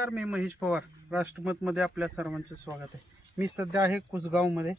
नमस्कार मी महेश पवार. राष्ट्रमतमध्ये आपल्या सर्वांचं स्वागत आहे. मी सध्या आहे कुसगावमध्ये.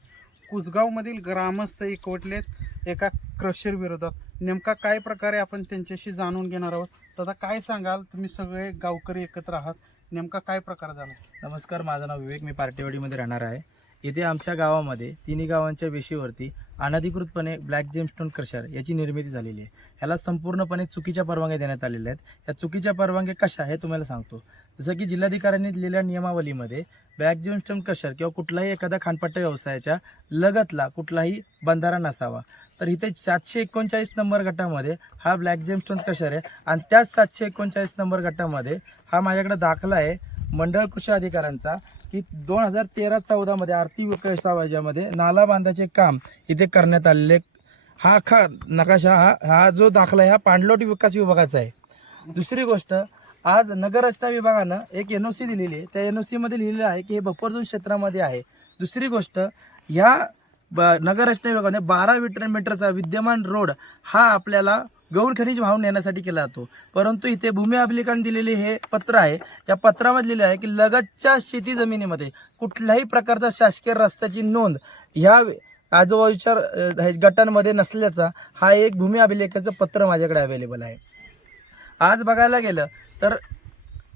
कुसगावमधील ग्रामस्थ एकवटलेत एका क्रशर विरोधात. नेमका काय प्रकारे आपण त्यांच्याशी जाणून घेणार आहोत दादा काय सांगाल तुम्ही सगळे गावकरी एकत्र आहात नेमका काय प्रकार झाला? नमस्कार माझं नाव विवेक. मी पार्टेवाडीमध्ये राहणार आहे. येथे आमच्या गावामध्ये तिन्ही गावांच्या वेशीवरती अनधिकृतपणे ब्लॅक जेमस्टोन क्रशर याची निर्मिती झालेली आहे. ह्याला संपूर्णपणे चुकीच्या परवानग्या देण्यात आलेल्या आहेत. या चुकीच्या परवानग्या कशा हे तुम्हाला सांगतो. जसं की जिल्हाधिकाऱ्यांनी दिलेल्या नियमावलीमध्ये ब्लॅक जेमस्टोन क्रशर किंवा कुठलाही एखादा खानपट्टा व्यवसायाच्या लगतला कुठलाही बंधारा नसावा. तर इथे सातशे एकोणचाळीस नंबर गटामध्ये हा ब्लॅक जेमस्टोन क्रशर आहे आणि त्याच सातशे एकोणचाळीस नंबर गटामध्ये हा माझ्याकडे दाखला आहे. मंडळ कृषी अधिकाऱ्यांचा की दोन हजार तेरा चौदामध्ये आरती विकास समाजामध्ये नाला बांधाचे काम इथे करण्यात आलेले. हा खा नकाशा हा हा जो दाखला आहे हा पांडलोट विकास विभागाचा आहे. दुसरी गोष्ट आज नगररचना विभागानं एक एन ओ सी दिलेली आहे. त्या एन ओ सीमध्ये लिहिलेलं आहे की हे बफरझोन क्षेत्रामध्ये आहे. दुसरी गोष्ट या ब नगररचना विभागाने बारा मीटर मीटरचा विद्यमान रोड हा आपल्याला गौण खनिज वाहून नेण्यासाठी केला जातो. परंतु इथे भूमी अभिलेखाने दिलेले हे पत्र आहे. या पत्रामध्ये लिहिलं आहे की लगतच्या शेती जमिनीमध्ये कुठल्याही प्रकारचा शासकीय रस्त्याची नोंद ह्या आजूबाजूच्या गटांमध्ये नसल्याचा हा एक भूमी अभिलेखाचं पत्र माझ्याकडे अवेलेबल आहे. आज बघायला गेलं तर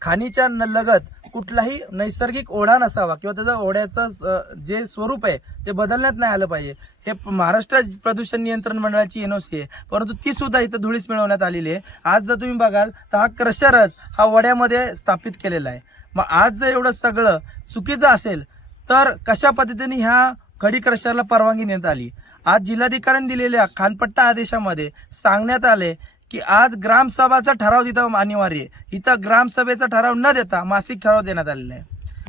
खाणीच्या न लगत कुठलाही नैसर्गिक ओढा नसावा किंवा त्याचा ओढ्याचं स- जे स्वरूप आहे ते बदलण्यात नाही आलं पाहिजे. हे महाराष्ट्र प्रदूषण नियंत्रण मंडळाची एनओसी आहे. परंतु ती सुद्धा इथं धुळीस मिळवण्यात आलेली आहे. आज जर तुम्ही बघाल तर हा क्रशरच हा वड्यामध्ये स्थापित केलेला आहे. मग आज जर एवढं सगळं चुकीचं असेल तर कशा पद्धतीने ह्या खडी क्रशरला परवानगी देण्यात आली? आज जिल्हाधिकाऱ्यांनी दिलेल्या खानपट्टा आदेशामध्ये सांगण्यात आले की आज ग्रामसभाचा ठराव तिथं अनिवार्य आहे. इथं ग्रामसभेचा ठराव न देता मासिक ठराव देण्यात आलेला आहे.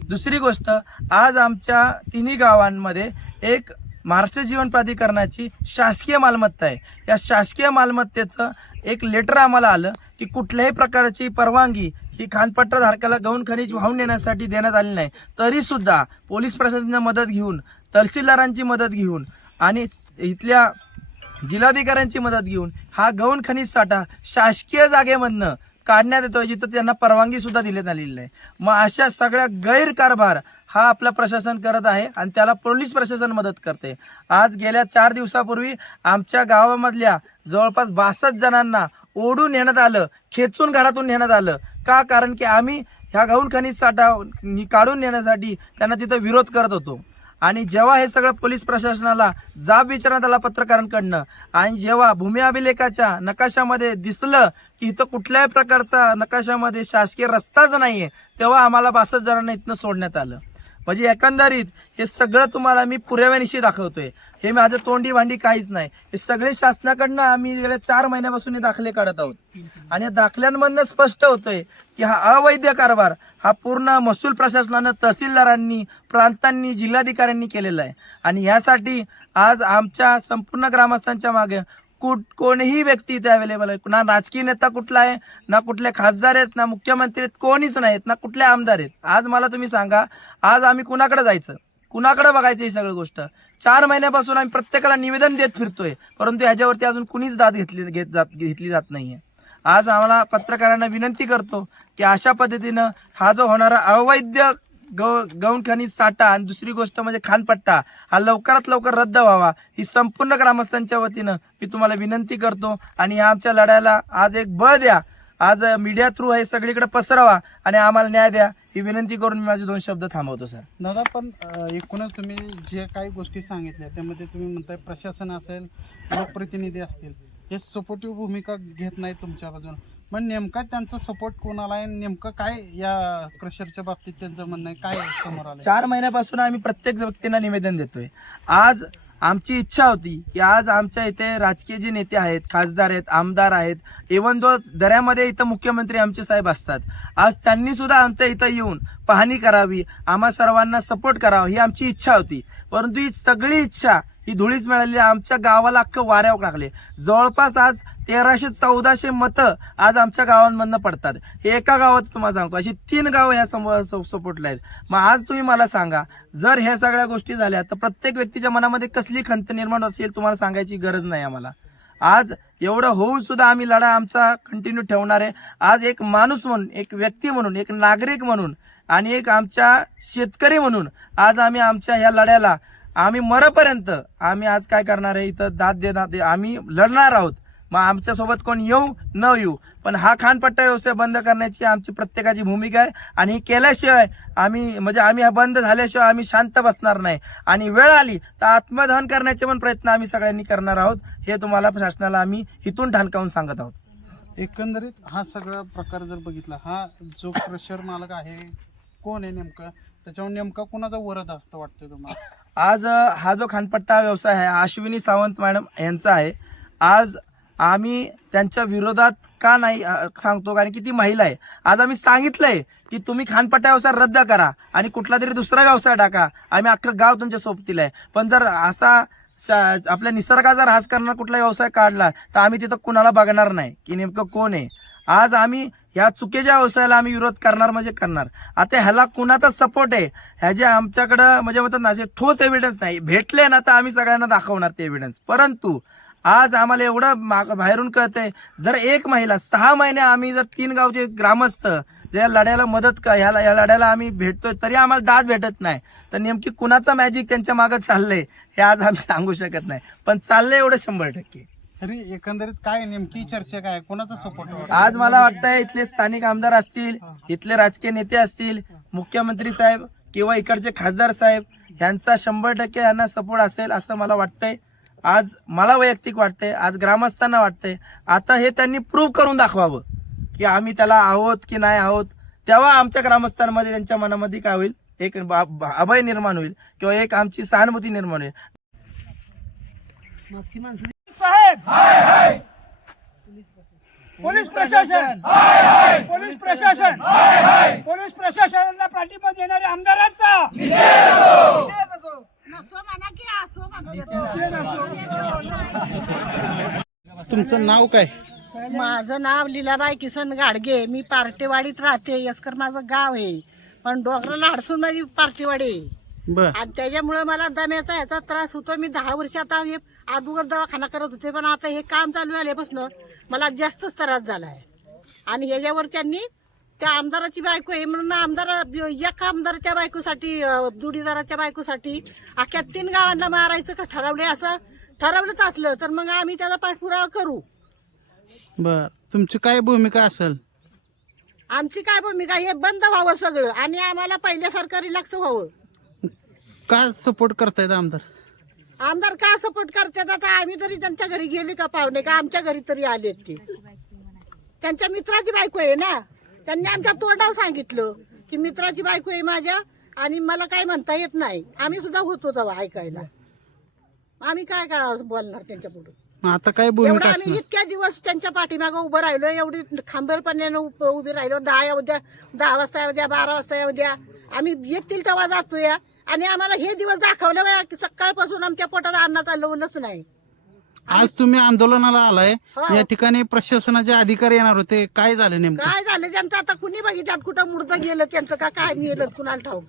दुसरी गोष्ट आज आमच्या तिन्ही गावांमध्ये एक महाराष्ट्र जीवन प्राधिकरणाची शासकीय मालमत्ता आहे. या शासकीय मालमत्तेचं एक लेटर आम्हाला आलं की कुठल्याही प्रकारची परवानगी ही खानपट्टाधारकाला गौण खनिज वाहून नेण्यासाठी देण्यात आली नाही. तरीसुद्धा पोलीस प्रशासनाची मदत घेऊन तहसीलदारांची मदत घेऊन आणि इथल्या जिल्हाधिकाऱ्यांची मदत घेऊन हा गौण खनिज साठा शासकीय जागेमधनं काढण्यात येतो जिथं त्यांना परवानगी सुद्धा देण्यात आलेली नाही. मग अशा सगळ्या गैरकारभार हा आपला प्रशासन करत आहे आणि त्याला पोलीस प्रशासन मदत करते. आज गेल्या चार दिवसापूर्वी आमच्या गावामधल्या जवळपास बासष्ट जणांना ओढून नेण्यात आलं खेचून घरातून नेण्यात आलं. का? कारण की आम्ही ह्या गौण खनिज साठा काढून नेण्यासाठी त्यांना तिथं विरोध करत होतो. आणि जेव्हा हे सगळं पोलीस प्रशासनाला जाब विचारण्यात आला पत्रकारांकडनं. आणि जेव्हा भूमी अभिलेखाच्या नकाशामध्ये दिसलं की इथं कुठल्याही प्रकारचा नकाशामध्ये शासकीय रस्ताच नाहीये तेव्हा आम्हाला बासष्ट जणांना इथनं सोडण्यात आलं. म्हणजे एकंदरीत हे सगळं तुम्हाला मी पुराव्यानिशी दाखवतोय. हे माझं तोंडी भांडी काहीच नाही. हे सगळे शासनाकडनं आम्ही गेल्या चार महिन्यापासून हे दाखले काढत आहोत. आणि या दाखल्यांमधनं स्पष्ट होतोय की हा अवैध कारभार हा पूर्ण महसूल प्रशासनानं तहसीलदारांनी प्रांतांनी जिल्हाधिकाऱ्यांनी केलेला आहे. आणि यासाठी आज आमच्या संपूर्ण ग्रामस्थांच्या मागे कुठ कोणीही व्यक्ती इथे अवेलेबल आहे ना राजकीय नेता कुठला आहे ना कुठले खासदार आहेत ना मुख्यमंत्री आहेत कोणीच नाहीत ना कुठले आमदार आहेत. आज मला तुम्ही सांगा आज आम्ही कुणाकडे जायचं? कुणाकडे बघायचं ही सगळी गोष्ट? चार महिन्यापासून आम्ही प्रत्येकाला निवेदन देत फिरतोय परंतु ह्याच्यावरती अजून कुणीच दाद घेतली घेत जात घेतली जात नाहीये. आज आम्हाला पत्रकारांना विनंती करतो की अशा पद्धतीनं हा जो होणारा अवैध गौ गौण खनिज साठा आणि दुसरी गोष्ट म्हणजे खानपट्टा. हा लवकरात लवकर रद्द व्हावा. ही संपूर्ण ग्रामस्थांच्या वतीनं मी तुम्हाला विनंती करतो आणि आमच्या लढ्याला आज एक बळ द्या. आज मीडिया थ्रू हे सगळीकडे पसरवा आणि आम्हाला न्याय द्या. ही विनंती करून मी माझे दोन शब्द थांबवतो सर. दादा पण एकूणच तुम्ही जे काही गोष्टी सांगितल्या त्यामध्ये तुम्ही म्हणताय प्रशासन असेल लोकप्रतिनिधी असतील हे सपोर्टिव्ह भूमिका घेत नाही तुमच्या बाजून. मग नेमका त्यांचा सपोर्ट कोणाला आहे? नेमकं काय या क्रशरच्या बाबतीत त्यांचं म्हणणं आहे? काय समोर आलं चार महिन्यापासून आम्ही प्रत्येक व्यक्तींना निवेदन देतोय. आज आमची इच्छा होती की आज आमच्या इथे राजकीय जे नेते आहेत खासदार आहेत आमदार आहेत इवन दो दऱ्यामध्ये इथं मुख्यमंत्री आमचे साहेब असतात आज त्यांनी सुद्धा आमच्या इथं येऊन पाहणी करावी आम्हा सर्वांना सपोर्ट करावा ही आमची इच्छा होती. परंतु ही सगळी इच्छा ही धुळीच मिळाली. आमच्या गावाला अख्खं वाऱ्यावर टाकले जवळपास आज तेराशे चौदाशे मतं आज आमच्या गावांमधनं पडतात. हे एका गावाचं तुम्हाला सांगतो. अशी तीन गावं ह्या समोर सपोर्टला आहेत. मग आज तुम्ही मला सांगा जर ह्या सगळ्या गोष्टी झाल्या तर प्रत्येक व्यक्तीच्या मनामध्ये कसली खंत निर्माण असेल तुम्हाला सांगायची गरज नाही आम्हाला. आज एवढं होऊन सुद्धा आम्ही लढा आमचा कंटिन्यू ठेवणार आहे. आज एक माणूस म्हणून एक व्यक्ती म्हणून एक नागरिक म्हणून आणि एक आमच्या शेतकरी म्हणून आज आम्ही आमच्या ह्या लढ्याला आम्ही मरपर्यंत आम्ही आज काय करणार आहे? इथं दाद दे दाद दे. आम्ही लढणार आहोत. मग आमच्यासोबत कोण येऊ? न येऊ. पण हा खानपट्टा व्यवसाय बंद करण्याची आमची प्रत्येकाची भूमिका आहे. आणि ही केल्याशिवाय आम्ही म्हणजे आम्ही हा बंद झाल्याशिवाय आम्ही शांत बसणार नाही. आणि वेळ आली तर आत्मदहन करण्याचे पण प्रयत्न आम्ही सगळ्यांनी करणार आहोत. हे तुम्हाला शासनाला आम्ही इथून ठाणकावून सांगत आहोत. एकंदरीत हा सगळा प्रकार जर बघितला हा जो क्रशर मालक आहे कोण आहे नेमकं? त्याच्यावर नेमका कोणाचा वरद असतं वाटतं तुम्हाला? आज हा जो खानपट्टा व्यवसाय आहे अश्विनी सावंत मॅडम यांचा आहे. आज आम्ही त्यांच्या विरोधात का नाही सांगतो? कारण की ती महिला आहे. आज आम्ही सांगितलंय की तुम्ही खानपट्टा व्यवसाय रद्द करा आणि कुठला तरी दुसरा व्यवसाय टाका. आम्ही अख्खं गाव तुमच्या सोबतीला आहे. पण जर असा आपल्या निसर्गाचा ऱ्हास करणारा कुठला व्यवसाय काढला तर आम्ही तिथं कुणाला बघणार नाही की नेमकं कोण आहे? आज आम्ही ह्या चुकीच्या व्यवसायाला आम्ही विरोध करणार म्हणजे करणार. आता ह्याला कुणाचा सपोर्ट आहे? ह्याचे आमच्याकडं म्हणजे म्हणतात ना असे ठोस एव्हिडन्स नाही. भेटले ना तर आम्ही सगळ्यांना दाखवणार ते एव्हिडन्स परंतु आज आम्हाला एवढं बाहेरून कळतंय जर एक महिला सहा महिने आम्ही जर तीन गावचे ग्रामस्थ ज्या लढ्याला मदत क ह्या या लढ्याला आम्ही भेटतोय तरी आम्हाला दाद भेटत नाही. तर नेमकी कुणाचं मॅजिक त्यांच्या मागं चाललंय हे आज आम्ही सांगू शकत नाही. पण चाललंय एवढं शंभर टक्के. तरी एकंदरीत काय नेमकी चर्चा काय? कोणाचा सपोर्ट आज मला वाटतंय इथले स्थानिक आमदार असतील इथले राजकीय नेते असतील मुख्यमंत्री साहेब किंवा इकडचे खासदार साहेब यांचा शंभर टक्के यांना सपोर्ट असेल असं मला वाटतंय. आज मला वैयक्तिक वाटतंय आज ग्रामस्थांना वाटतंय. आता हे त्यांनी प्रूव्ह करून दाखवावं की आम्ही त्याला आहोत की नाही आहोत. तेव्हा आमच्या ग्रामस्थांमध्ये त्यांच्या मनामध्ये काय होईल? एक अभय निर्माण होईल किंवा एक आमची सहानुभूती निर्माण होईल. साहेब! पोलीस प्रशासन. पोलीस प्रशासन! पोलीस प्रशासनाला पाठिंबा देणाऱ्या आमदारांचा! नसो म्हणा की असो म्हणा. तुमचं नाव काय? माझं नाव लीलाबाई किसन गाडगे. मी पार्टेवाडीत राहते. यसकर माझं गाव आहे. पण डोंगराला अडसून माझी पार्टेवाडी आहे. बर. आणि त्याच्यामुळे मला दम्याचा ह्याचा त्रास होतो. मी दहा वर्ष आता हे अगोदर दवाखाना करत होते पण आता हे काम चालू झाल्यापासून मला जास्तच त्रास झाला आहे. आणि ह्याच्यावर त्यांनी त्या आमदाराची बायको आहे म्हणून आमदार एक आमदाराच्या बायकोसाठी जोडीदाराच्या बायकोसाठी अख्ख्या तीन गावांना मारायचं का ठरवले असं ठरवलंच असलं तर मग आम्ही त्याचा पाठपुरावा करू. बर. तुमची काय भूमिका असेल? आमची काय भूमिका? हे बंद व्हावं सगळं आणि आम्हाला पहिल्यासारखं रिलॅक्स व्हावं. का सपोर्ट करतायत आमदार? आमदार का सपोर्ट करतात आता आम्ही तरी त्यांच्या घरी गेली का पाहुणे? का आमच्या घरी तरी आलेत ते? त्यांच्या मित्राची बायको आहे ना? त्यांनी आमच्या तोंडावर सांगितलं की मित्राची बायको आहे माझ्या आणि मला काय म्हणता येत नाही. आम्ही सुद्धा होतो तेव्हा ऐकायला. आम्ही काय काय बोलणार त्यांच्या पुढे? आता काय एवढं आम्ही इतक्या दिवस त्यांच्या पाठीमागं उभं राहिलो एवढी खंबीरपणानं उप- उभी राहिलो. दहा येऊ द्या दहा वाजता येऊ द्या बारा वाजता येऊ द्या आम्ही येतील तेव्हा जातो या आणि आम्हाला हे दिवस दाखवलं की सकाळपासून आमच्या पोटात अन्नात आलंच नाही. आज तुम्ही आंदोलनाला आलाय. हो. या ठिकाणी प्रशासनाचे अधिकारी येणार होते. काय झालं नेमकं? काय झालं? त्यांचं आता कुणी बघितल्यात कुठं मुर्द गेलं? त्यांचं का काय नेलं कुणाला ठाऊक?